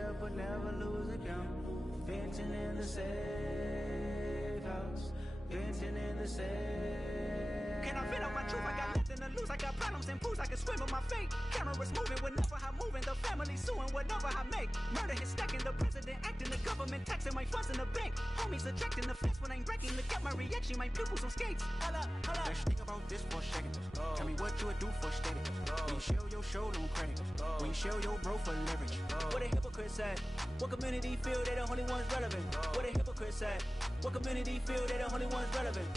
step but never lose a count. Venting in the safe house. Venting in the safe. Can I vent out my truth? I got nothing to lose. I got problems and pools. I can swim with my fate. Cameras moving whenever I'm moving. The family suing whatever I make. Murder is stacking. The president acting. The government taxing my funds in the bank. Homies ejecting the fence when I'm wrecking. Look at my reaction. My pupils on skates. Hold up, hold up. Let's think about this for a second. Tell me what you would do for steady. When you show your show, no credit. When you show your bro for leverage. What a hypocrite said. What community feel they the only ones relevant? What a hypocrite said. What community feel they the only ones relevant?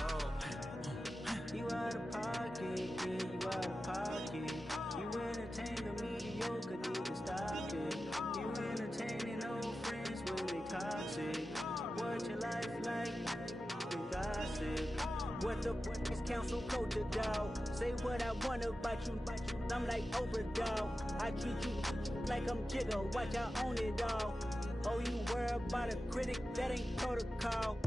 You out of pocket, yeah, you out of pocket. You entertain the mediocre, need to stop it. You entertaining old friends when they toxic. What your life like? You gossip. What the is council culture, dog? Say what I want about you. I'm like Oprah, dog. I treat you like I'm Jigga. Watch I own it all. Oh, you worry about a critic? That ain't protocol.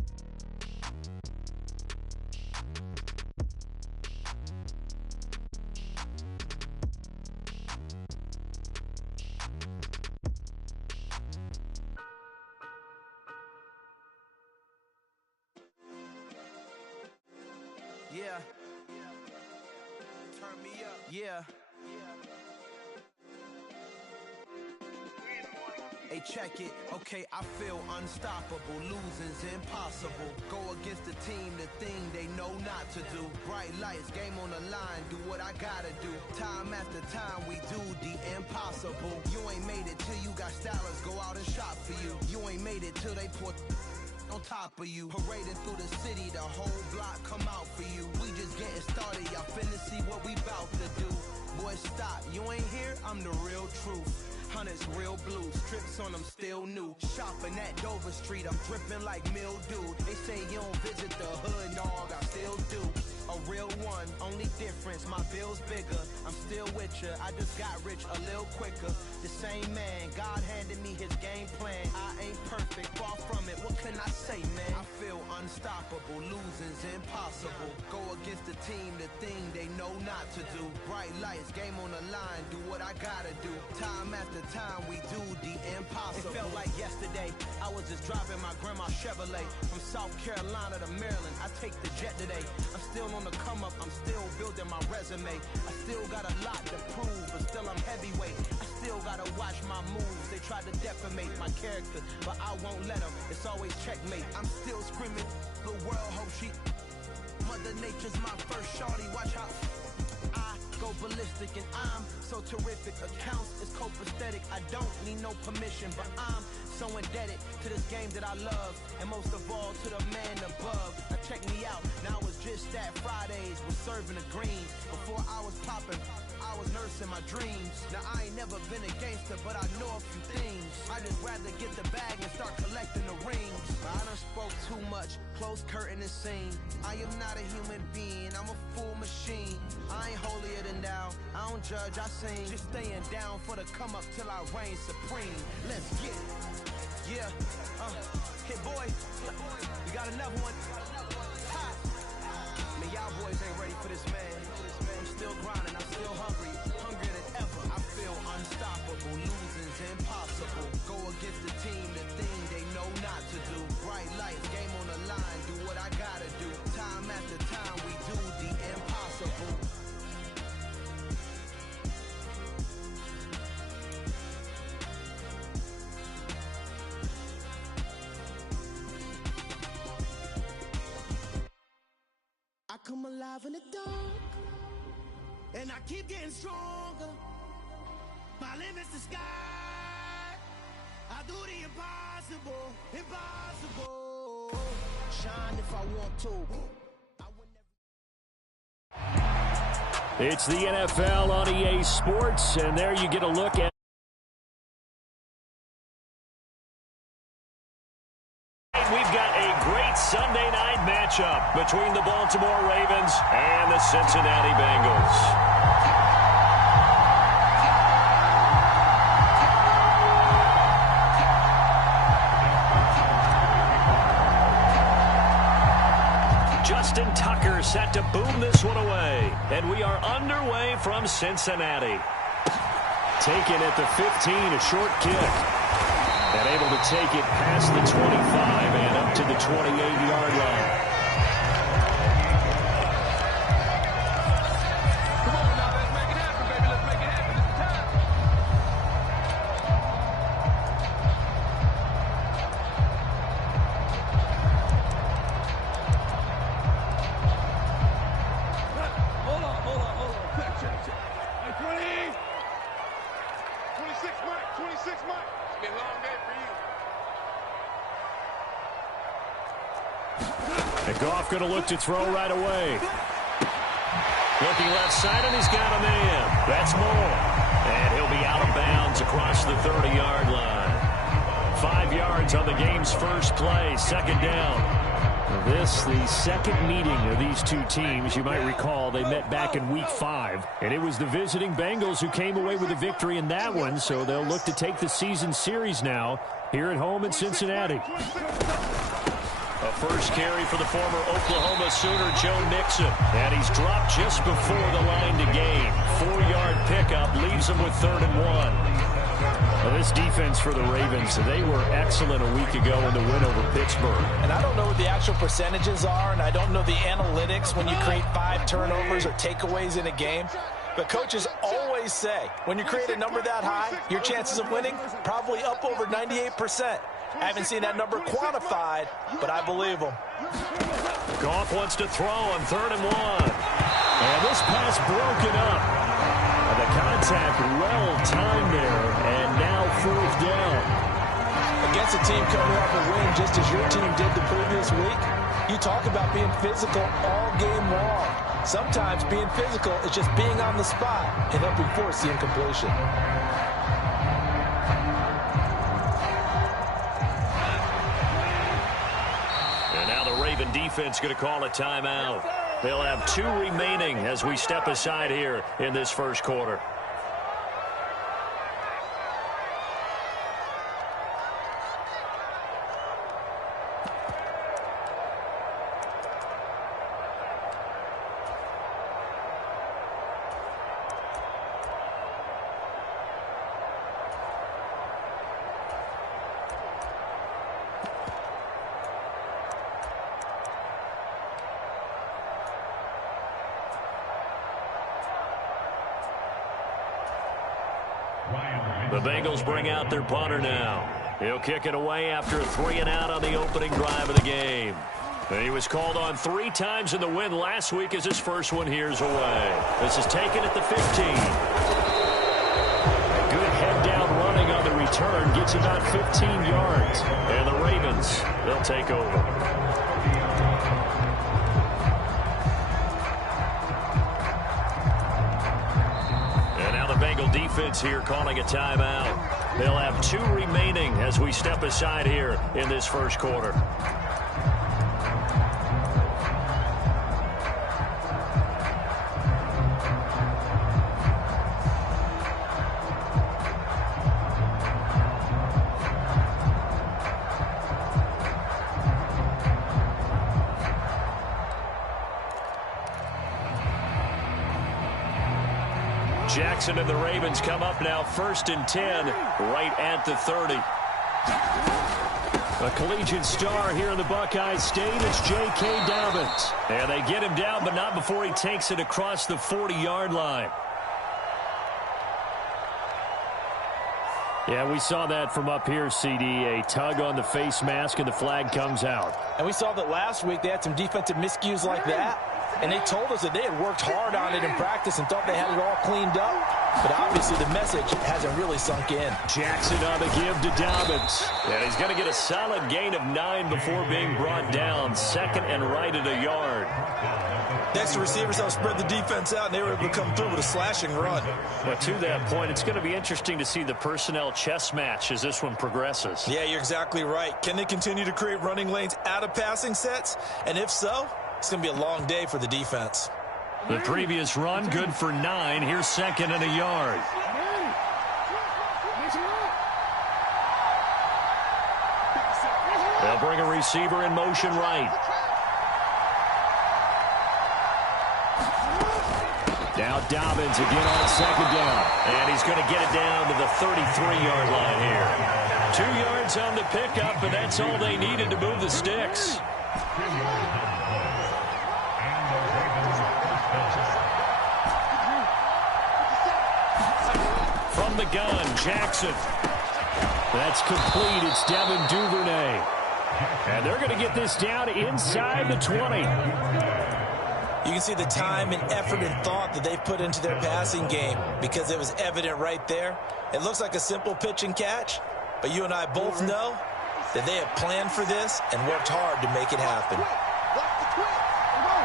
Yeah. Turn me up. Yeah. Hey, check it. Okay, I feel unstoppable. Losing's impossible. Go against the team, the thing they know not to do. Bright lights, game on the line. Do what I gotta do. Time after time, we do the impossible. You ain't made it till you got stylists go out and shop for you. You ain't made it till they put on top of you. Parading through the city, the whole block come out for you. We just getting started, y'all finna see what we bout to do. Boy, stop, you ain't here, I'm the real truth. Hunters real blue, strips on them still new. Shopping at Dover Street, I'm dripping like mildew. They say you don't visit the hood, dog, I still do. A real one, only difference, my bill's bigger. I'm still with ya, I just got rich a little quicker. The same man, God handed me his game plan. I ain't perfect, far from it, what can I say, man? I feel unstoppable, losing's impossible. Go against the team, the thing they know not to do. Bright lights, game on the line, do what I gotta do. Time after time, we do the impossible. It felt like yesterday, I was just driving my grandma's Chevrolet. From South Carolina to Maryland, I take the jet today. I'm still on the come up, I'm still building my resume. I still got a lot to prove, but still I'm heavyweight. I still gotta watch my moves. They try to defamate my character, but I won't let them. It's always checkmate. I'm still screaming, the world hope she. Mother Nature's my first shorty, watch how I go ballistic and I'm so terrific. Accounts is copacetic. I don't need no permission, but I'm so indebted to this game that I love, and most of all to the man above. Now check me out, now it's just that Fridays was serving the greens. Before I was popping, I was nursing my dreams. Now I ain't never been a gangster, but I know a few things. I just rather get the bag and start collecting the rings. I done spoke too much, close curtain and scene. I am not a human being, I'm a full machine. I ain't holier than thou, I don't judge, I sing. Just staying down for the come up till I reign supreme. Let's get it. Yeah, hit boy, we got another one. Ha. Man, y'all boys ain't ready for this, man. I'm still grinding, I'm still hungry, hungrier than ever. I feel unstoppable, losing's impossible. Go against the team, the thing they know not to do. Bright lights, game on the line, do what I gotta do. Time after time, we do the impossible. I come alive in the dark, and I keep getting stronger. My limit's the sky. I do the impossible, impossible. Shine if I want to. It's the NFL on EA Sports, and there you get a look at. We've got a great Sunday night matchup between the Baltimore Ravens and the Cincinnati Bengals. Justin Tucker set to boom this one away, and we are underway from Cincinnati. Taken at the 15, a short kick. And able to take it past the 25 and up to the 28-yard line. Come on now, let's make it happen, baby. Let's make it happen. It's time. Hold on. Check. Hey, 20. 26 Mike. It's been a long day for you. And Goff going to look to throw right away. Looking left side, and he's got a man. That's Moore. And he'll be out of bounds across the 30-yard line. 5 yards on the game's first play, second down. This, the second meeting of these two teams. You might recall they met back in Week 5, and it was the visiting Bengals who came away with a victory in that one, so they'll look to take the season series now here at home in Cincinnati. A first carry for the former Oklahoma Sooner, Joe Mixon, and he's dropped just before the line to gain. 4-yard pickup leaves him with 3rd and 1. Well, this defense for the Ravens, they were excellent a week ago in the win over Pittsburgh. And I don't know what the actual percentages are, and I don't know the analytics when you create 5 turnovers or takeaways in a game. But coaches always say, when you create a number that high, your chances of winning probably up over 98%. I haven't seen that number quantified, but I believe them. Goff wants to throw on 3rd and 1. And this pass broken up. And the contact well timed there, and now 4th down. Against a team coming off a win just as your team did the previous week, you talk about being physical all game long. Sometimes being physical is just being on the spot and helping force the incompletion. And now the Raven defense going to call a timeout. They'll have 2 remaining as we step aside here in this first quarter. The Bengals bring out their punter now. He'll kick it away after a 3-and-out on the opening drive of the game. And he was called on 3 times in the win last week as his first one here's away. This is taken at the 15. A good head-down running on the return gets about 15 yards. And the Ravens, they'll take over. Bengal defense here calling a timeout. They'll have 2 remaining as we step aside here in this first quarter. Jackson and the Ravens come up now 1st and 10 right at the 30. A collegiate star here in the Buckeye State, it's J.K. Dobbins. And they get him down, but not before he takes it across the 40-yard line. Yeah, we saw that from up here, CD. A tug on the face mask, and the flag comes out. And we saw that last week they had some defensive miscues like that. And they told us that they had worked hard on it in practice and thought they had it all cleaned up. But obviously the message hasn't really sunk in. Jackson on the give to Dobbins. And he's going to get a solid gain of 9 before being brought down. 2nd and right at a yard. Next, the receivers helped spread the defense out, and they were able to come through with a slashing run. But to that point, it's going to be interesting to see the personnel chess match as this one progresses. Yeah, you're exactly right. Can they continue to create running lanes out of passing sets? And if so, it's going to be a long day for the defense. The previous run, good for 9. Here's 2nd and a yard. They'll bring a receiver in motion right. Down Now Dobbins again on second down. And he's going to get it down to the 33-yard line here. 2 yards on the pickup, and that's all they needed to move the sticks. From the gun, Jackson. That's complete. It's Devin Duvernay. And they're going to get this down inside the 20. You can see the time and effort and thought that they've put into their passing game because it was evident right there. It looks like a simple pitch and catch, but you and I both know that they have planned for this and worked hard to make it happen.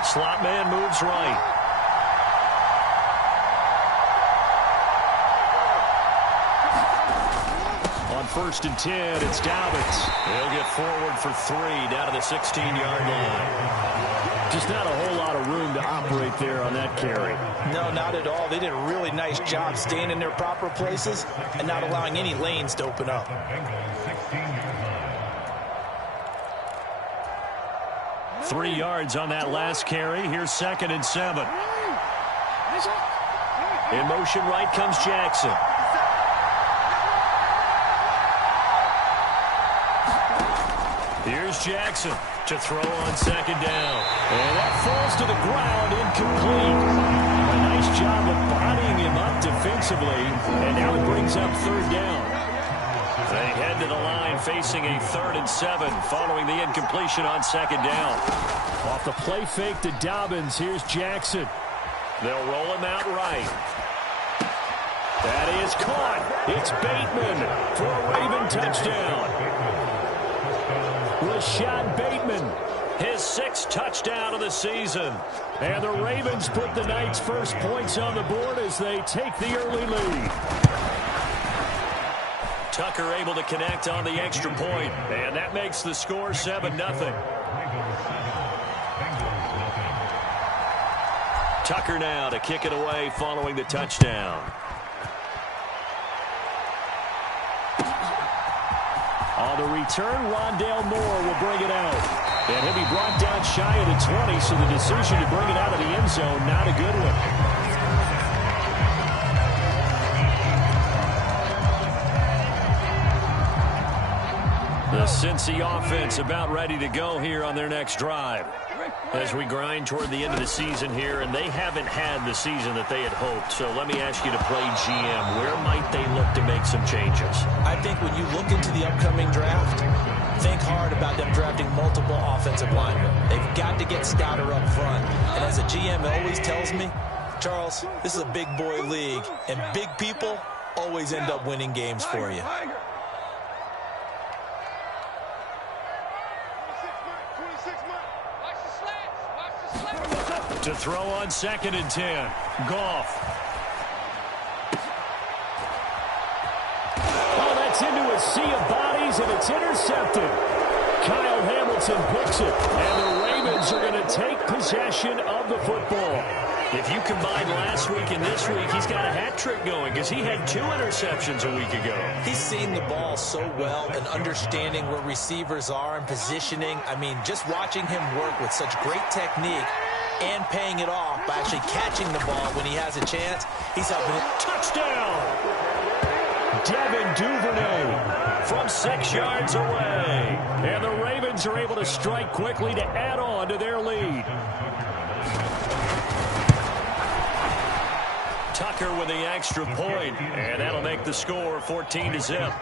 Slot man moves right. On 1st and 10, it's Dobbins. He'll get forward for 3 down to the 16-yard line. Just not a whole lot of room to operate there on that carry. No, not at all. They did a really nice job staying in their proper places and not allowing any lanes to open up. – 3 yards on that last carry. Here's 2nd and 7. In motion right comes Jackson. Here's Jackson to throw on 2nd down. And that falls to the ground, incomplete. A nice job of bodying him up defensively. And now it brings up 3rd down. They head to the line facing a 3rd and 7 following the incompletion on 2nd down. Off the play fake to Dobbins, here's Jackson. They'll roll him out right. That is caught. It's Bateman for a Raven touchdown. Rashad Bateman, his 6th touchdown of the season. And the Ravens put the night's first points on the board as they take the early lead. Tucker able to connect on the extra point, and that makes the score 7-0. Tucker now to kick it away following the touchdown. On the return, Rondale Moore will bring it out. And he'll be brought down shy of the 20, so the decision to bring it out of the end zone, not a good one. The Cincy offense about ready to go here on their next drive. As we grind toward the end of the season here, and they haven't had the season that they had hoped. So let me ask you to play GM. Where might they look to make some changes? I think when you look into the upcoming draft, think hard about them drafting multiple offensive linemen. They've got to get stouter up front. And as a GM always tells me, Charles, this is a big boy league, and big people always end up winning games for you. To throw on 2nd and 10. Goff. Oh, that's into a sea of bodies, and it's intercepted. Kyle Hamilton picks it, and the Ravens are going to take possession of the football. If you combine last week and this week, he's got a hat trick going because he had 2 interceptions a week ago. He's seen the ball so well and understanding where receivers are and positioning. I mean, just watching him work with such great technique and paying it off by actually catching the ball when he has a chance, he's helping it. Touchdown! Devin Duvernay from 6 yards away. And the Ravens are able to strike quickly to add on to their lead. Tucker with the extra point, and that'll make the score 14-0.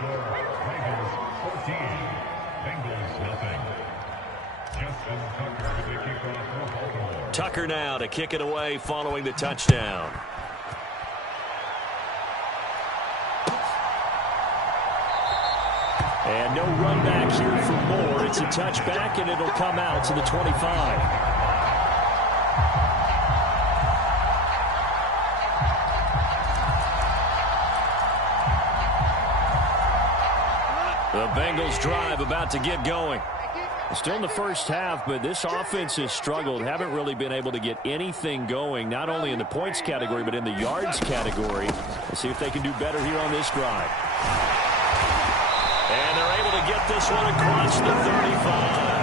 Tucker now to kick it away following the touchdown. And no run back here for Moore. It's a touchback, and it'll come out to the 25. The Bengals drive about to get going. Still in the first half, but this offense has struggled. Haven't really been able to get anything going, not only in the points category, but in the yards category. Let's see if they can do better here on this drive. And they're able to get this one across the 35.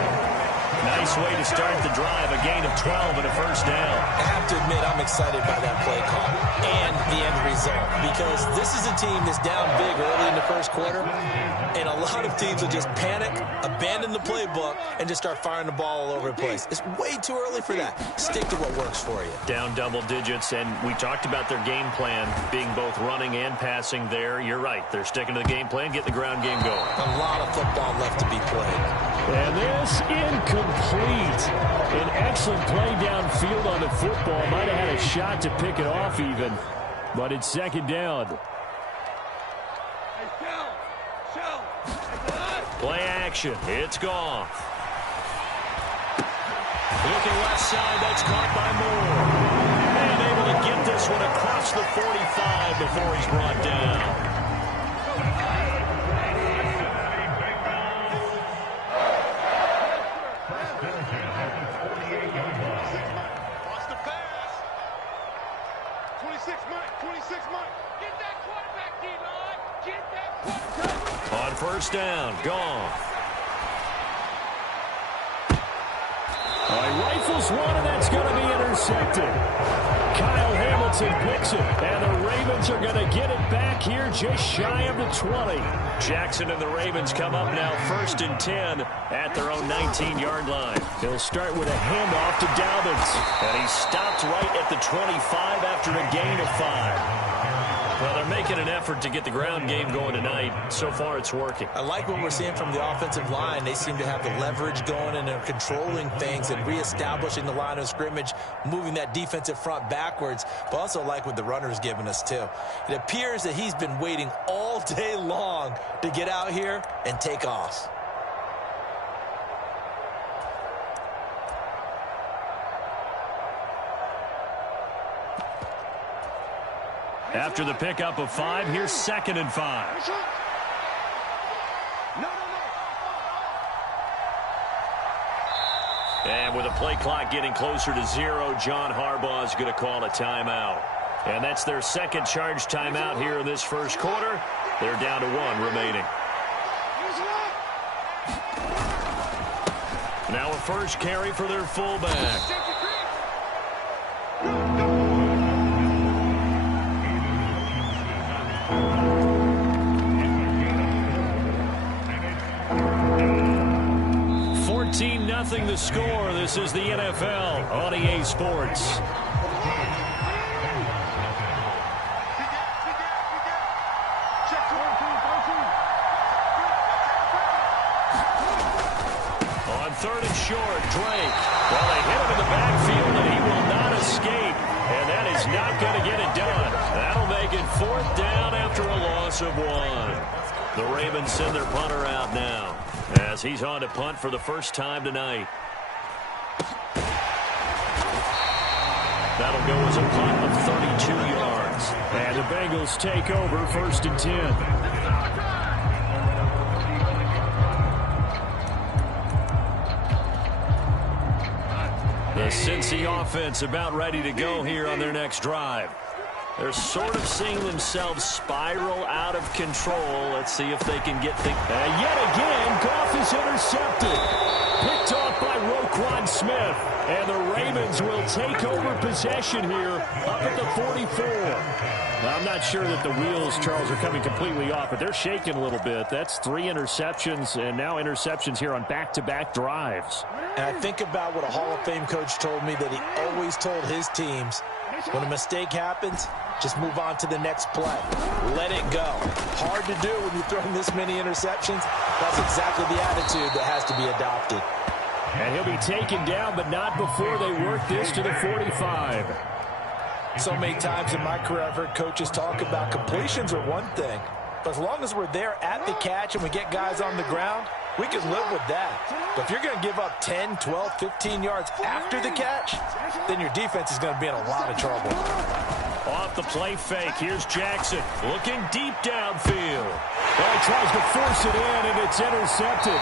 Nice way to start the drive, a gain of 12 and a first down. I have to admit, I'm excited by that play call and the end result, because this is a team that's down big early in the first quarter, and a lot of teams will just panic, abandon the playbook, and just start firing the ball all over the place. It's way too early for that. Stick to what works for you. Down double digits, and we talked about their game plan being both running and passing there. You're right. They're sticking to the game plan, getting the ground game going. A lot of football left to be played. And this incomplete. An excellent play downfield on the football. Might have had a shot to pick it off even, but it's second down. Play action. It's gone. Looking left side. That's caught by Moore. And able to get this one across the 45 before he's brought down. On first down, gone. He rifles one, and that's going to be intercepted. Kyle Hamilton picks it, and the Ravens are going to get it back here just shy of the 20. Jackson and the Ravens come up now 1st and 10 at their own 19-yard line. He'll start with a handoff to Dobbins, and he stopped right at the 25 after a gain of 5. Well, they're making an effort to get the ground game going tonight. So far, it's working. I like what we're seeing from the offensive line. They seem to have the leverage going, and they're controlling things and reestablishing the line of scrimmage, moving that defensive front backwards, but also like what the runner's giving us, too. It appears that he's been waiting all day long to get out here and take off. After the pickup of 5, here's 2nd and 5. And with a play clock getting closer to 0, John Harbaugh is going to call a timeout. And that's their second charge timeout here in this first quarter. They're down to 1 remaining. Now a first carry for their fullback. Nothing the score. This is the NFL on EA Sports. On 3rd and short, Drake. Well, they hit him in the backfield, and he will not escape. And that is not going to get it done. That'll make it 4th down after a loss of 1. The Ravens send their punter out now, as he's on to punt for the first time tonight. That'll go as a punt of 32 yards. And the Bengals take over 1st and 10. The Cincy offense about ready to go here on their next drive. They're sort of seeing themselves spiral out of control. Let's see if they can get things. Yet again, Goff is intercepted. Picked off by Roquan Smith. And the Ravens will take over possession here up at the 44. Now, I'm not sure that the wheels, Charles, are coming completely off, but they're shaking a little bit. That's 3 interceptions, and now interceptions here on back-to-back drives. And I think about what a Hall of Fame coach told me, that he always told his teams, when a mistake happens, just move on to the next play. Let it go. Hard to do when you're throwing this many interceptions. That's exactly the attitude that has to be adopted. And he'll be taken down, but not before they work this to the 45. So many times in my career, I've heard coaches talk about completions are one thing, but as long as we're there at the catch and we get guys on the ground, we can live with that. But if you're going to give up 10, 12, 15 yards after the catch, then your defense is going to be in a lot of trouble. Off the play fake, here's Jackson looking deep downfield. Well, he tries to force it in, and it's intercepted.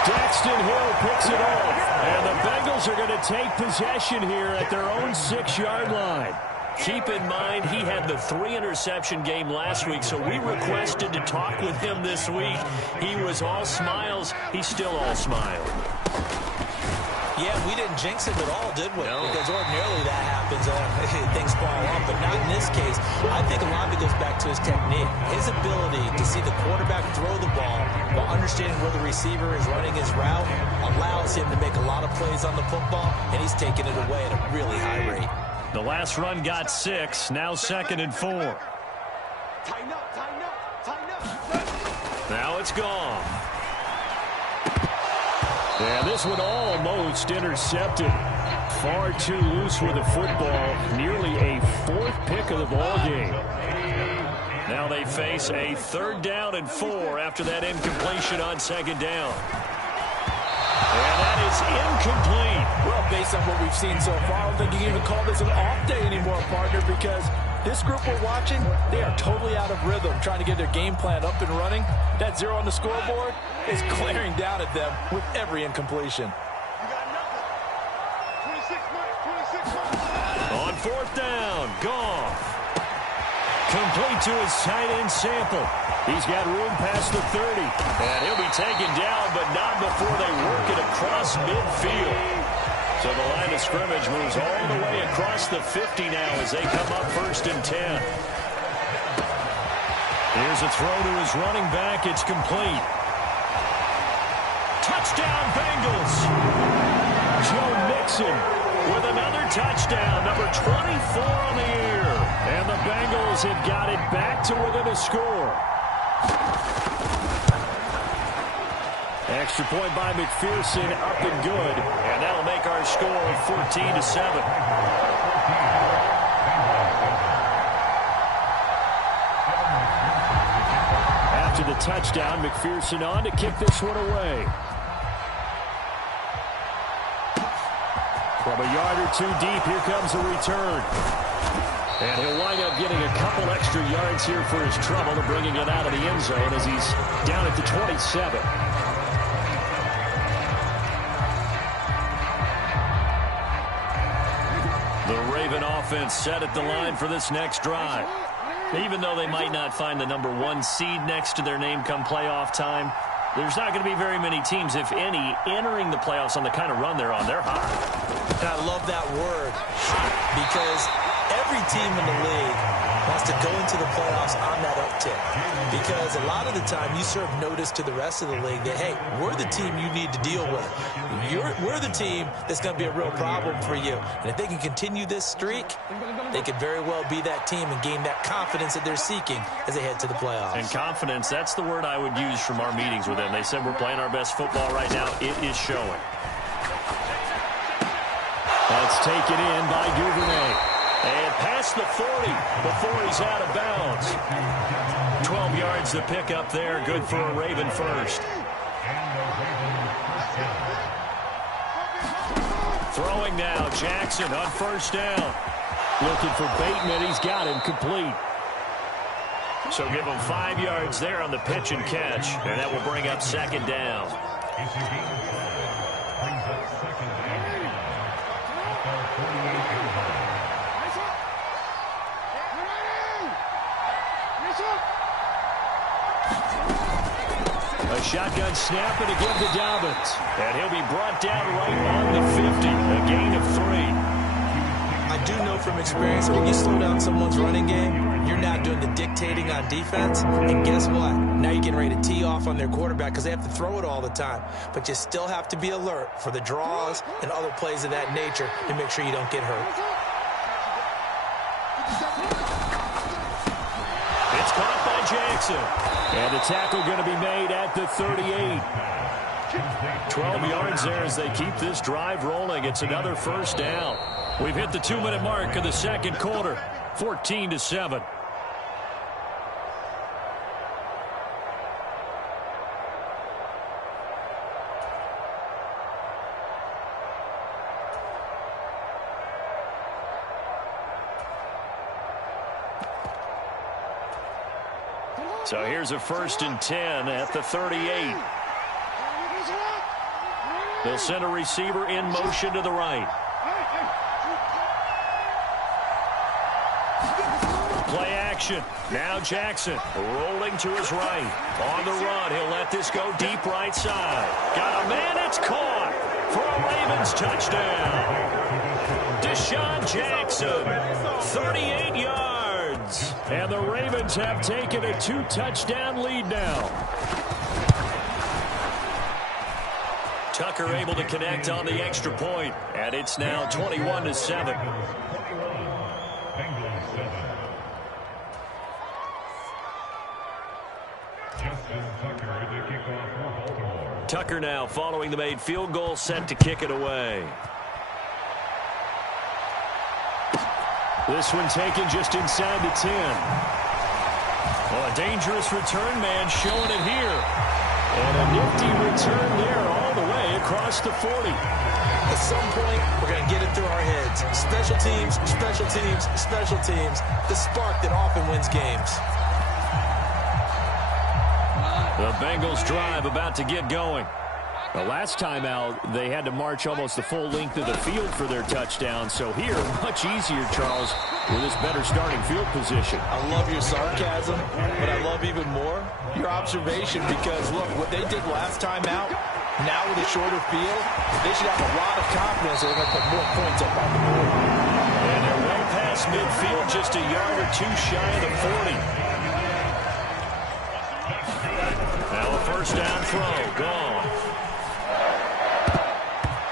Daxton Hill picks it off, and the Bengals are going to take possession here at their own 6-yard line. Keep in mind, he had the 3-interception game last week, so we requested to talk with him this week. He was all smiles. He's still all smile. Yeah, we didn't jinx him at all, did we? No. Because ordinarily that happens, things fall off, but not in this case. I think a lot of it goes back to his technique. His ability to see the quarterback throw the ball while understanding where the receiver is running his route allows him to make a lot of plays on the football, and he's taking it away at a really high rate. The last run got 6, now 2nd and 4. Tighten up, tighten up, tighten up. Now it's gone. Yeah, this one almost intercepted. Far too loose with the football. Nearly a 4th pick of the ball game. Now they face a 3rd down and 4 after that incompletion on 2nd down. And that is incomplete. Well, based on what we've seen so far, I don't think you can even call this an off day anymore, partner, because this group we're watching, they are totally out of rhythm, trying to get their game plan up and running. That 0 on the scoreboard is glaring down at them with every incompletion. You got nothing. 26 minutes. On 4th down, Goff. Complete to his tight end Sample. He's got room past the 30. And he'll be taken down, but not before they work it across midfield. So the line of scrimmage moves all the way across the 50 now as they come up 1st and 10. Here's a throw to his running back. It's complete. Touchdown, Bengals. Joe Mixon with another touchdown, number 24 on the year. And the Bengals have got it back to within a score. Extra point by McPherson, up and good. And that'll make our score 14-7. After the touchdown, McPherson on to kick this one away. From a yard or 2 deep, here comes a return. And he'll wind up getting a couple extra yards here for his trouble and bringing it out of the end zone as he's down at the 27. The Raven offense set at the line for this next drive. Even though they might not find the number 1 seed next to their name come playoff time, there's not going to be very many teams, if any, entering the playoffs on the kind of run they're on. They're hot. And I love that word, hot, because every team in the league wants to go into the playoffs on that uptick. Because a lot of the time you serve notice to the rest of the league that, hey, we're the team you need to deal with. We're the team that's going to be a real problem for you. And if they can continue this streak, they could very well be that team and gain that confidence that they're seeking as they head to the playoffs. And confidence, that's the word I would use from our meetings with them. They said we're playing our best football right now. It is showing. That's taken in by Duvernay. And past the 40 before he's out of bounds. 12 yards to pick up there. Good for a Raven first. Throwing now, Jackson on 1st down. Looking for Bateman. He's got him complete. So give him 5 yards there on the pitch and catch. And that will bring up 2nd down. A shotgun snap and again to Dobbins. And he'll be brought down right on the 50. A gain of 3. I do know from experience when you slow down someone's running game, you're not doing the dictating on defense. And guess what? Now you're getting ready to tee off on their quarterback because they have to throw it all the time. But you still have to be alert for the draws and other plays of that nature to make sure you don't get hurt. It's caught by Jackson. And the tackle going to be made at the 38. 12 yards there as they keep this drive rolling. It's another 1st down. We've hit the 2-minute mark of the 2nd quarter. 14-7. So here's a 1st and 10 at the 38. They'll send a receiver in motion to the right. Play action. Now Jackson rolling to his right. On the run, he'll let this go deep right side. Got a man, it's caught. for a Ravens touchdown. Deshaun Jackson, 38 yards. And the Ravens have taken a 2-touchdown lead now. Tucker able to connect on the extra point, and it's now 21-7. Tucker now following the made field goal, set to kick it away. This one taken just inside the 10. Well, a dangerous return man showing it here. And a nifty return there all the way across the 40. At some point, we're going to get it through our heads. Special teams, special teams, special teams. The spark that often wins games. The Bengals drive about to get going. The last time out, they had to march almost the full length of the field for their touchdown. So here, much easier, Charles, with this better starting field position. I love your sarcasm, but I love even more your observation because, look, what they did last time out, now with a shorter field, they should have a lot of confidence they're going to put more points up on the board. And they're way past midfield, just a yard or two shy of the 40. Now a first down throw, gone.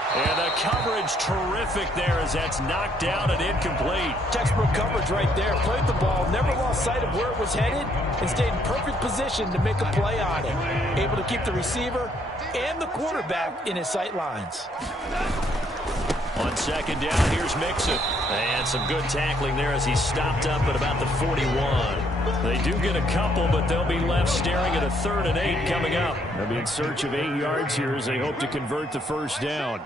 And the coverage terrific there as that's knocked down and incomplete. Textbook coverage right there. Played the ball, never lost sight of where it was headed, and stayed in perfect position to make a play on it. Able to keep the receiver and the quarterback in his sight lines. On second down, here's Mixon. And some good tackling there as he stopped up at about the 41. They do get a couple, but they'll be left staring at a 3rd and 8 coming up. They'll be in search of 8 yards here as they hope to convert the first down.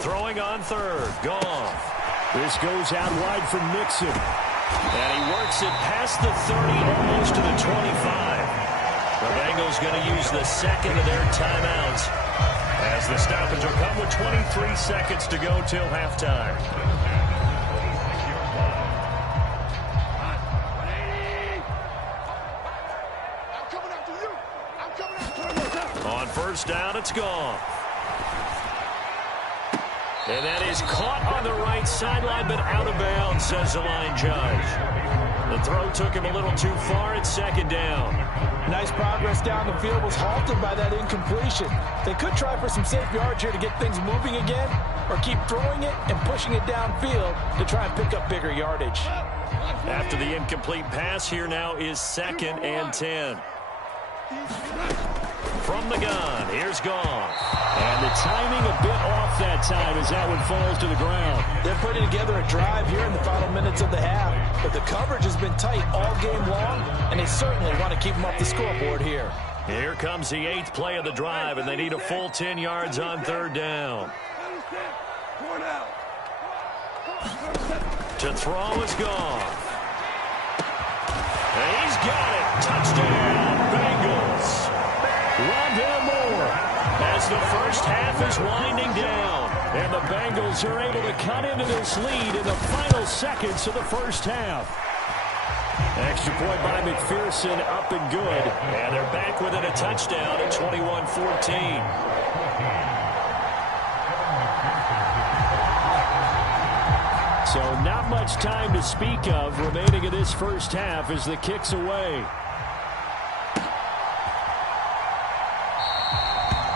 Throwing on 3rd, gone. This goes out wide from Mixon. And he works it past the 30, almost to the 25. The Bengals going to use the second of their timeouts as the stoppage will come with 23 seconds to go till halftime. On first down, it's gone. And that is caught on the right sideline, but out of bounds, says the line judge. The throw took him a little too far. It's second down. Nice progress down the field was halted by that incompletion. They could try for some safe yards here to get things moving again, or keep throwing it and pushing it downfield to try and pick up bigger yardage. After the incomplete pass, here now is 2nd and 10. From the gun, here's gone. And the timing a bit off that time as that one falls to the ground. They're putting together a drive here in the final minutes of the half, but the coverage has been tight all game long, and they certainly want to keep them off the scoreboard here. Here comes the 8th play of the drive, and they need a full 10 yards on 3rd down. To throw is gone. And he's got it. Touchdown, Bengals. Rondale Moore as the first half is winding down. And the Bengals are able to cut into this lead in the final seconds of the first half. Extra point by McPherson, up and good. And they're back within a touchdown at 21-14. So not much time to speak of remaining in this first half as the kick's away.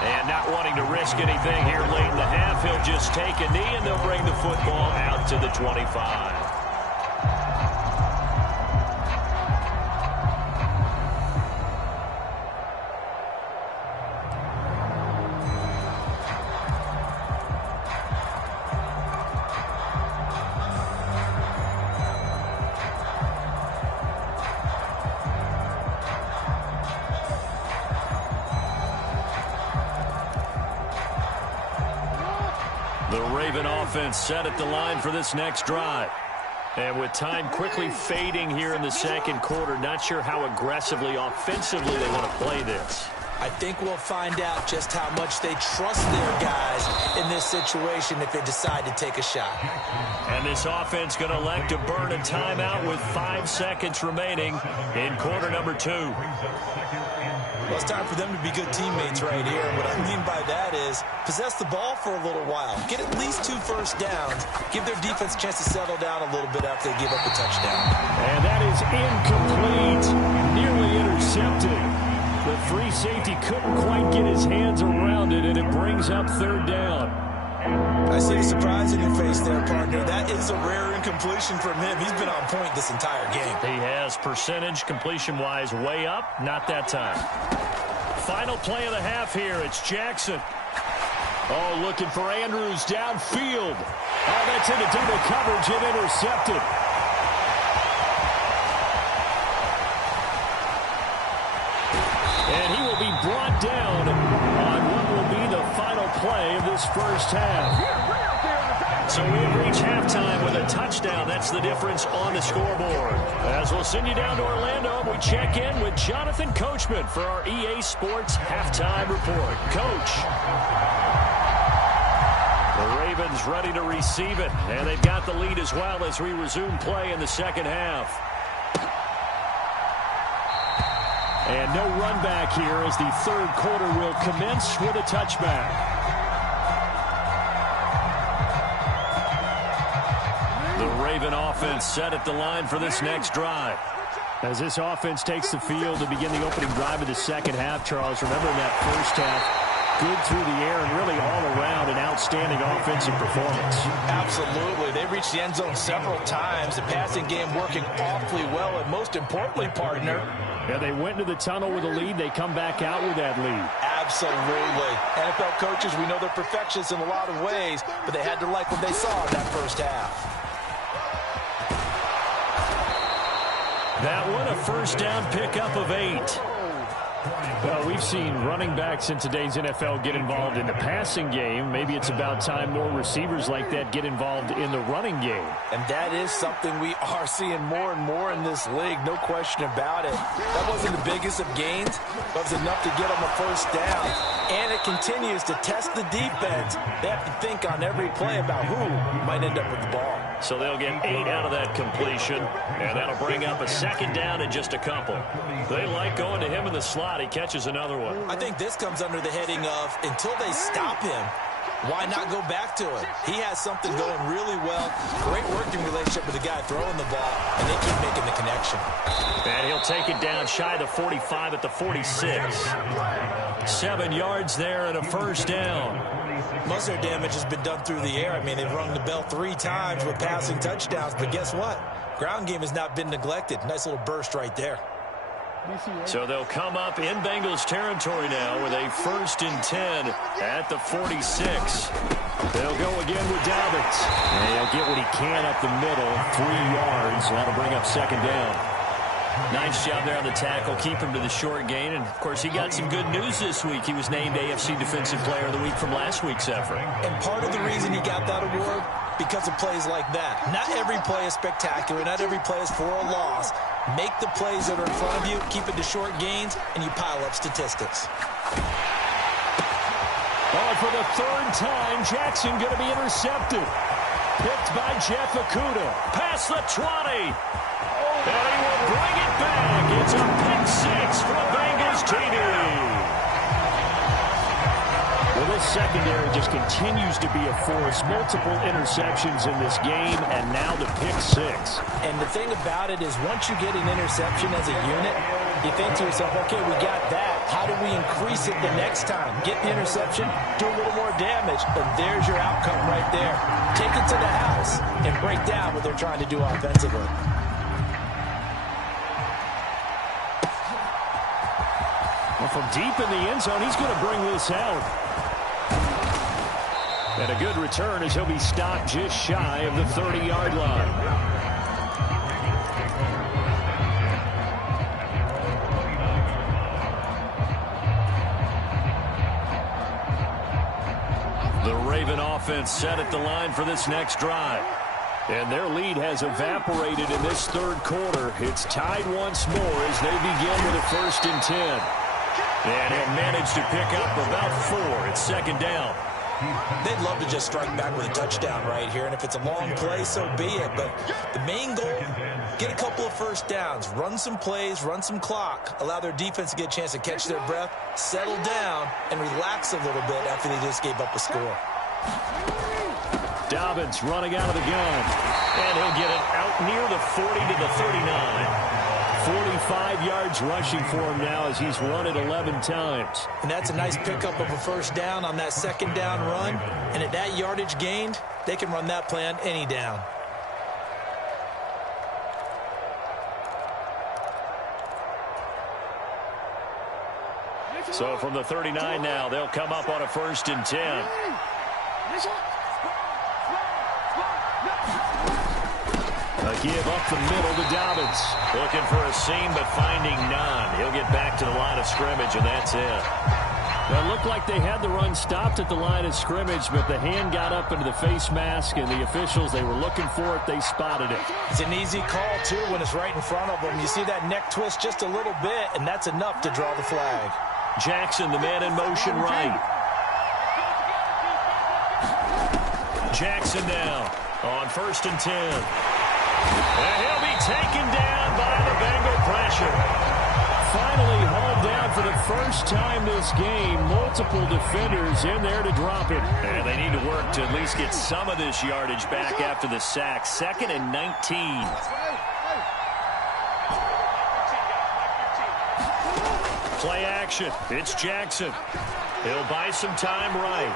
And not wanting to risk anything here late in the half, he'll just take a knee and they'll bring the football out to the 25. The Raven offense set at the line for this next drive. And with time quickly fading here in the second quarter, not sure how aggressively, offensively they want to play this. I think we'll find out just how much they trust their guys in this situation if they decide to take a shot. And this offense going to elect to burn a timeout with 5 seconds remaining in quarter number 2. Well, it's time for them to be good teammates right here. And what I mean by that is possess the ball for a little while. Get at least 2 first downs. Give their defense a chance to settle down a little bit after they give up a touchdown. And that is incomplete. Nearly intercepted. The free safety couldn't quite get his hands around it, and it brings up 3rd down. I see the surprise in your face there, partner. That is a rare incompletion from him. He's been on point this entire game. He has percentage completion-wise way up. Not that time. Final play of the half here. It's Jackson. Oh, looking for Andrews downfield. Oh, that's into double coverage and intercepted. And he will be brought down on what will be the final play of this first half. So we have reached halftime with a touchdown. That's the difference on the scoreboard. As we'll send you down to Orlando, we check in with Jonathan Coachman for our EA Sports Halftime Report. Coach. The Ravens ready to receive it, and they've got the lead as well as we resume play in the second half. And no run back here as the 3rd quarter will commence with a touchback. The Raven offense set at the line for this next drive. As this offense takes the field to begin the opening drive of the second half, Charles, remember in that first half, good through the air and really all around an outstanding offensive performance. Absolutely. They reached the end zone several times. The passing game working awfully well, and most importantly, partner, yeah, they went into the tunnel with a lead. They come back out with that lead. Absolutely. NFL coaches, we know they're perfectionists in a lot of ways, but they had to like what they saw in that first half. That one, a first down pickup of 8. Well, we've seen running backs in today's NFL get involved in the passing game. Maybe it's about time more receivers like that get involved in the running game. And that is something we are seeing more and more in this league, no question about it. That wasn't the biggest of gains, but it was enough to get them a first down. And it continues to test the defense. They have to think on every play about who might end up with the ball. So they'll get 8 out of that completion, and that'll bring up a second down in just a couple. They like going to him in the slot. He catches another one. I think this comes under the heading of until they stop him, why not go back to him? He has something going really well. Great working relationship with the guy throwing the ball, and they keep making the connection. And he'll take it down shy of the 45 at the 46. 7 yards there and a first down. Most of their damage has been done through the air. I mean, they've rung the bell 3 times with passing touchdowns, but guess what? Ground game has not been neglected. Nice little burst right there. So they'll come up in Bengals territory now with a 1st and 10 at the 46. They'll go again with Dobbins. And he'll get what he can up the middle, 3 yards. That'll bring up second down. Nice job there on the tackle. Keep him to the short gain. And, of course, he got some good news this week. He was named AFC Defensive Player of the Week from last week's effort. And part of the reason he got that award, because of plays like that. Not every play is spectacular. Not every play is for a loss. Make the plays that are in front of you, keep it to short gains, and you pile up statistics. Oh, for the 3rd time, Jackson going to be intercepted. Picked by Jeff Okudah. Past the 20. And he will bring it back. It's a pick 6 for Bengals TD. Well, this secondary just continues to be a force. Multiple interceptions in this game, and now the pick 6. And the thing about it is once you get an interception as a unit, you think to yourself, okay, we got that. How do we increase it the next time? Get the interception, do a little more damage, and there's your outcome right there. Take it to the house and break down what they're trying to do offensively. Well, from deep in the end zone, he's going to bring this out. And a good return as he'll be stopped just shy of the 30-yard line. The Raven offense set at the line for this next drive. And their lead has evaporated in this 3rd quarter. It's tied once more as they begin with a 1st and 10. And he'll manage to pick up about 4. It's second down. They'd love to just strike back with a touchdown right here, and if it's a long play, so be it. But the main goal, get a couple of first downs, run some plays, run some clock, allow their defense to get a chance to catch their breath, settle down, and relax a little bit after they just gave up a score. Dobbins running out of the gun, and he'll get it out near the 40 to the 39. 45 yards rushing for him now as he's run it 11 times. And that's a nice pickup of a first down on that second down run. And at that yardage gained, they can run that play on any down. So from the 39 now, they'll come up on a 1st and 10. A give up the middle to Dobbins. Looking for a seam, but finding none. He'll get back to the line of scrimmage, and that's it. Well, it looked like they had the run stopped at the line of scrimmage, but the hand got up into the face mask, and the officials, they were looking for it. They spotted it. It's an easy call, too, when it's right in front of them. You see that neck twist just a little bit, and that's enough to draw the flag. Jackson, the man in motion right. Jackson now on 1st and 10. And he'll be taken down by the Bengal pressure. Finally hauled down for the first time this game. Multiple defenders in there to drop it. And they need to work to at least get some of this yardage back after the sack. 2nd and 19. Play action. It's Jackson. He'll buy some time right.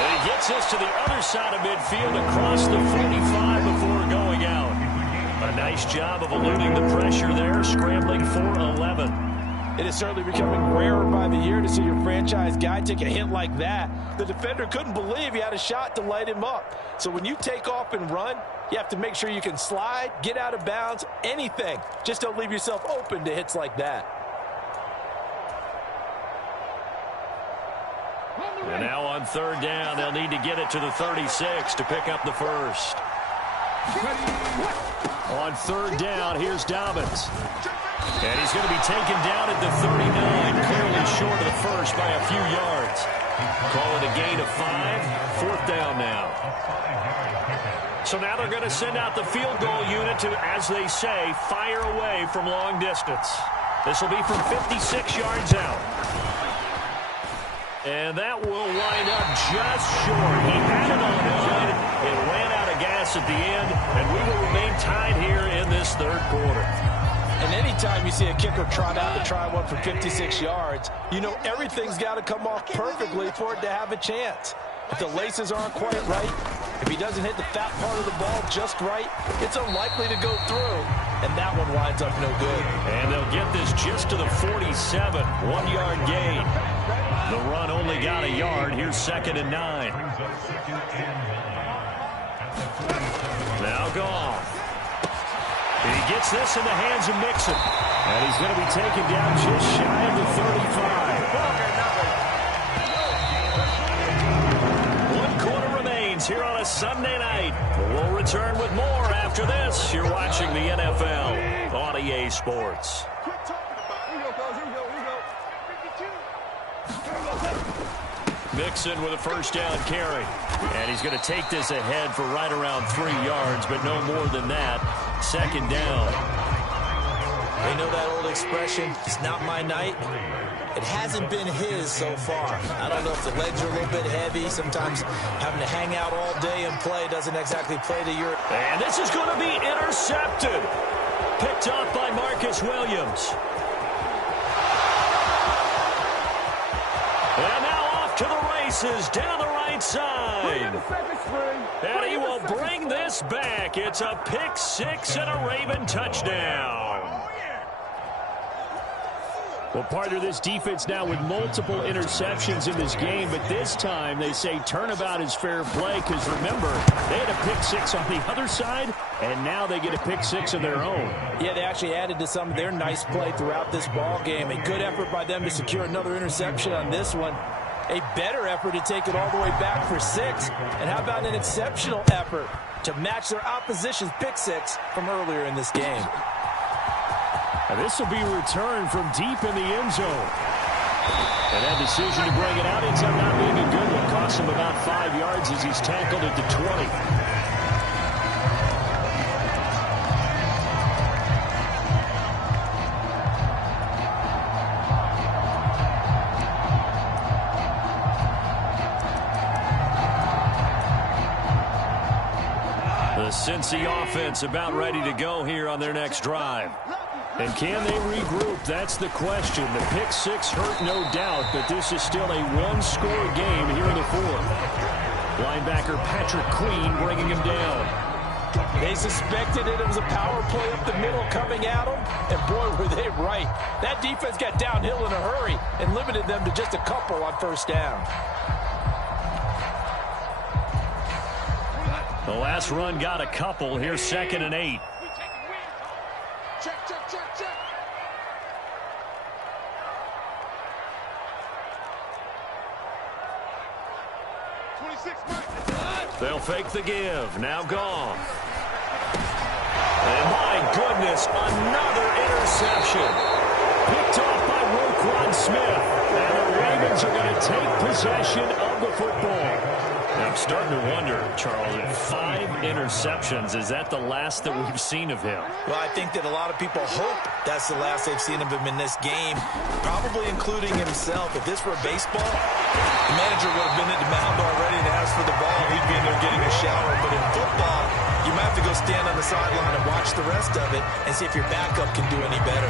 And he gets us to the other side of midfield across the 45 before going out. A nice job of eluding the pressure there, scrambling for 11. It is certainly becoming rarer by the year to see your franchise guy take a hit like that. The defender couldn't believe he had a shot to light him up. So when you take off and run, you have to make sure you can slide, get out of bounds, anything. Just don't leave yourself open to hits like that. And now on 3rd down, they'll need to get it to the 36 to pick up the first. On 3rd down, here's Dobbins. And he's going to be taken down at the 39, clearly short of the first by a few yards. Call it a gain of 5, 4th down now. So now they're going to send out the field goal unit to, as they say, fire away from long distance. This will be from 56 yards out. And that will wind up just short. He had it on line. It ran out of gas at the end, and we will remain tied here in this 3rd quarter. And anytime you see a kicker trot out to try one for 56 yards, you know everything's got to come off perfectly for it to have a chance. If the laces aren't quite right, if he doesn't hit the fat part of the ball just right, it's unlikely to go through. And that one winds up no good. And they'll get this just to the 47, 1-yard gain. The run only got a yard. Here's 2nd and 9. Now Goff. He gets this in the hands of Mixon. And he's going to be taken down just shy of the 35. 1 quarter remains here on a Sunday night. We'll return with more after this. You're watching the NFL on EA Sports. Mixon with a 1st down carry. And he's going to take this ahead for right around 3 yards, but no more than that. 2nd down. They know that old expression, it's not my night. It hasn't been his so far. I don't know if the legs are a little bit heavy. Sometimes having to hang out all day and play doesn't exactly play to your... And this is going to be intercepted. Picked up by Marcus Williams. And now off to the races down the right side. And he will bring this back. It's a pick 6 and a Raven touchdown. Well, part of this defense now with multiple interceptions in this game, but this time they say turnabout is fair play because, remember, they had a pick 6 on the other side, and now they get a pick 6 of their own. Yeah, they actually added to some of their nice play throughout this ball game. A good effort by them to secure another interception on this one. A better effort to take it all the way back for 6. And how about an exceptional effort to match their opposition's pick 6 from earlier in this game? And And this will be returned from deep in the end zone. And that decision to bring it out ends up not being a good one. Cost him about 5 yards as he's tackled at the 20. The Cincy offense about ready to go here on their next drive. And can they regroup? That's the question. The pick six hurt, no doubt, but this is still a one-score game here in the fourth. Linebacker Patrick Queen bringing him down. They suspected it was a power play up the middle coming at them, and boy, were they right. That defense got downhill in a hurry and limited them to just a couple on first down. The last run got a couple. Here's 2nd and 8. They'll fake the give. Now gone. And my goodness, another interception. Picked off by Roquan Smith. And the Ravens are going to take possession of the football. Now I'm starting to wonder, Charles, 5 interceptions, is that the last that we've seen of him? Well, I think that a lot of people hope that's the last they've seen of him in this game, probably including himself. If this were baseball, the manager would have been at the mound already to ask for the ball. He'd be in there getting a shower. But in football, you might have to go stand on the sideline and watch the rest of it and see if your backup can do any better.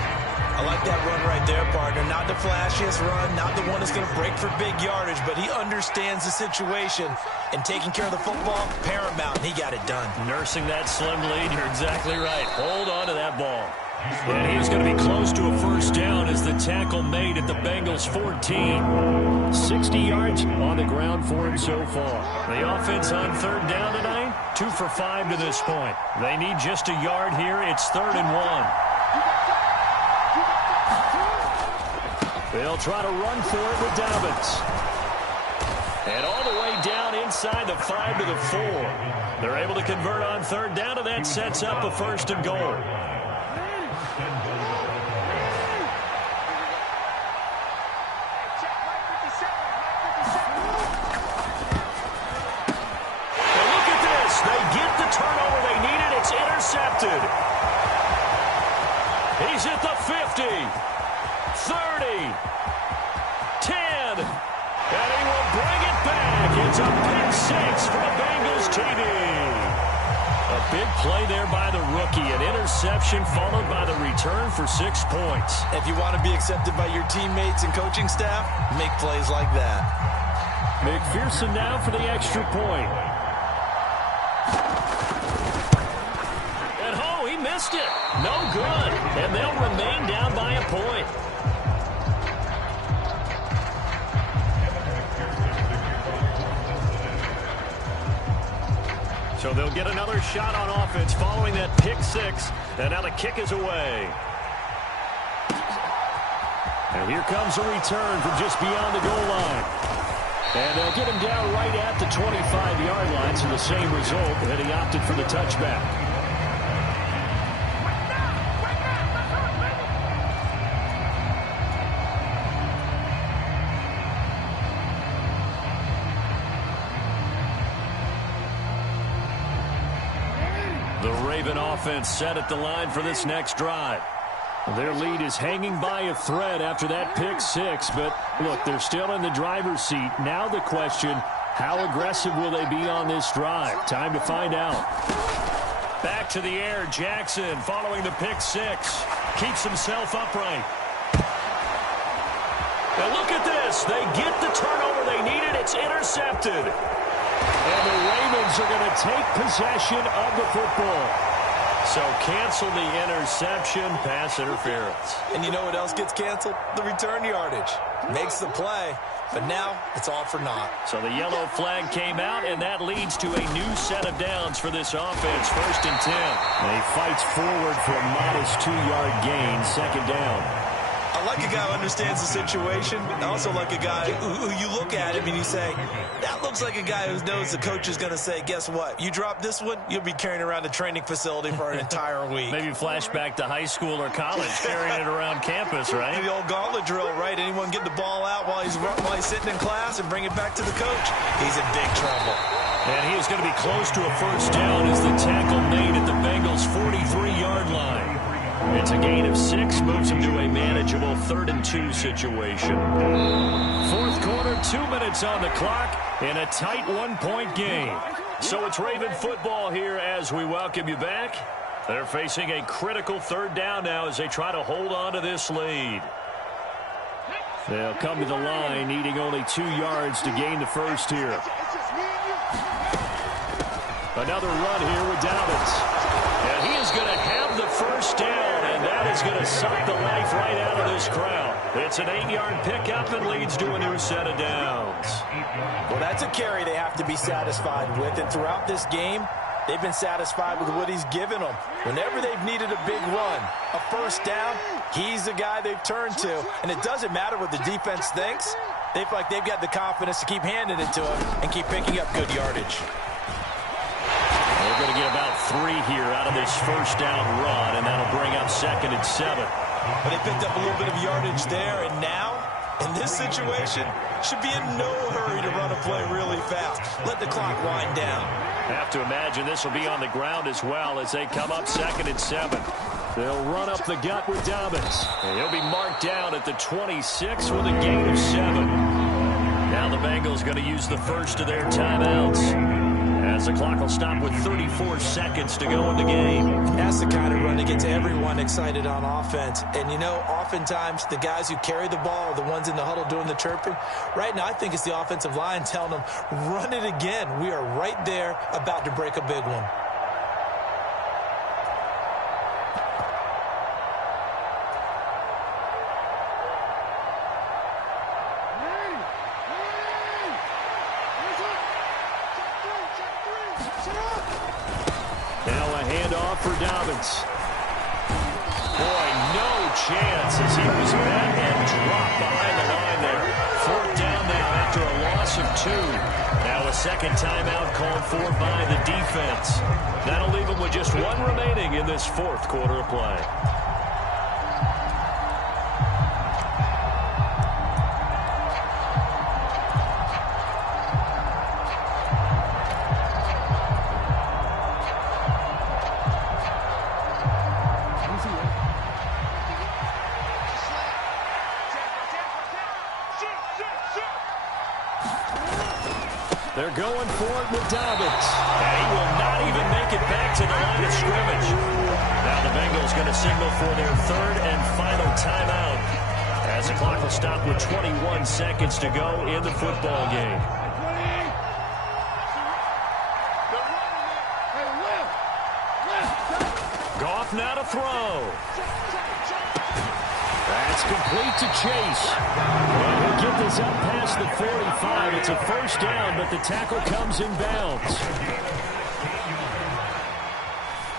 I like that run right there, partner. Not the flashiest run, not the one that's going to break for big yardage, but he understands the situation, and taking care of the football, paramount, and he got it done. Nursing that slim lead, you're exactly right. Hold on to that ball. And he was going to be close to a first down as the tackle made at the Bengals 14. 60 yards on the ground for him so far. The offense on 3rd down tonight, 2 for 5 to this point. They need just a yard here. It's 3rd and 1. They'll try to run for it with Dobbins. And all the way down inside the 5 to the 4. They're able to convert on 3rd down, and that sets up a 1st and goal. And look at this. They get the turnover they needed. It's intercepted. He's at the 50. 30, 10, and he will bring it back. It's a pick six for the Bengals TD. A big play there by the rookie. An interception followed by the return for 6 points. If you want to be accepted by your teammates and coaching staff, make plays like that. McPherson now for the extra point. And oh, he missed it. No good. And they'll remain down by a point. So they'll get another shot on offense following that pick six. And now the kick is away. And here comes a return from just beyond the goal line. And they'll get him down right at the 25-yard line. So the same result, and he opted for the touchback. The Raven offense set at the line for this next drive. Their lead is hanging by a thread after that pick six, but look, they're still in the driver's seat. Now the question, how aggressive will they be on this drive? Time to find out. Back to the air, Jackson following the pick six. Keeps himself upright. Now look at this. They get the turnover they needed. It's intercepted. And the Ravens are going to take possession of the football. So cancel the interception, pass interference. And you know what else gets canceled? The return yardage. Makes the play, but now it's all for naught. So the yellow flag came out, and that leads to a new set of downs for this offense. 1st and 10. And he fights forward for a modest 2-yard gain. 2nd down. I like a guy who understands the situation. I also like a guy who you look at him and you say, that looks like a guy who knows the coach is going to say, guess what? You drop this one, you'll be carrying around the training facility for an entire week. Maybe flashback to high school or college, carrying it around campus, right? The old gauntlet drill, right? Anyone get the ball out while he's sitting in class and bring it back to the coach? He's in big trouble. And he is going to be close to a first down as the tackle made at the Bengals' 43-yard line. It's a gain of 6, moves him to a manageable 3rd and 2 situation. Fourth quarter, 2 minutes on the clock in a tight 1-point game. So it's Raven football here as we welcome you back. They're facing a critical 3rd down now as they try to hold on to this lead. They'll come to the line, needing only 2 yards to gain the first here. Another run here with Dobbins. And he is going to have the first down, and that is going to suck the life right out of this crowd. It's an 8-yard pickup and leads to a new set of downs. Well, that's a carry they have to be satisfied with, and throughout this game, they've been satisfied with what he's given them. Whenever they've needed a big run, a first down, he's the guy they've turned to. And it doesn't matter what the defense thinks. They feel like they've got the confidence to keep handing it to him and keep picking up good yardage. They're going to get about 3 here out of this first down run, and that'll bring up 2nd and 7. But they picked up a little bit of yardage there, and now, in this situation, should be in no hurry to run a play really fast. Let the clock wind down. Have to imagine this will be on the ground as well as they come up 2nd and 7. They'll run up the gut with Dobbins. And he'll be marked down at the 26 with a gain of 7. Now the Bengals going to use the first of their timeouts, as the clock will stop with 34 seconds to go in the game. That's the kind of run that gets everyone excited on offense. And, you know, oftentimes the guys who carry the ball are the ones in the huddle doing the chirping. Right now, I think it's the offensive line telling them, run it again. We are right there about to break a big one. For Dobbins. Boy, no chance as he was met and dropped behind the line there. 4th down now after a loss of 2. Now a second timeout called for by the defense. That'll leave them with just 1 remaining in this 4th quarter of play. They're going for it with Dobbins. And he will not even make it back to the line of scrimmage. Now the Bengals going to signal for their 3rd and final timeout, as the clock will stop with 21 seconds to go in the football game. Goff now to throw. That's complete to Chase. Well, he'll get this up past the 45. It's a first down, but the tackle comes in bounds.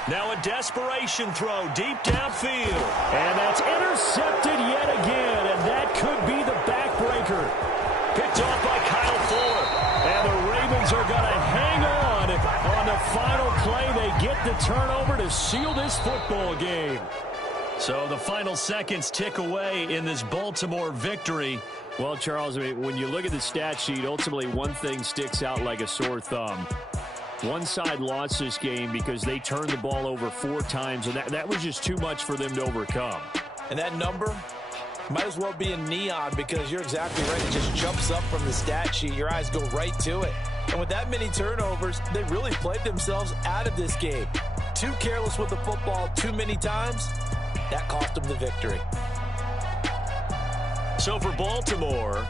Now a desperation throw deep downfield. And that's intercepted yet again, and that could be the backbreaker. Picked off by Kyle Fuller. And the Ravens are going to hang on the final play. They get the turnover to seal this football game. So the final seconds tick away in this Baltimore victory. Well, Charles, I mean, when you look at the stat sheet, ultimately one thing sticks out like a sore thumb. One side lost this game because they turned the ball over 4 times, and that was just too much for them to overcome. And that number might as well be in neon, because you're exactly right. It just jumps up from the stat sheet. Your eyes go right to it. And with that many turnovers, they really played themselves out of this game. Too careless with the football too many times. That cost them the victory. So for Baltimore,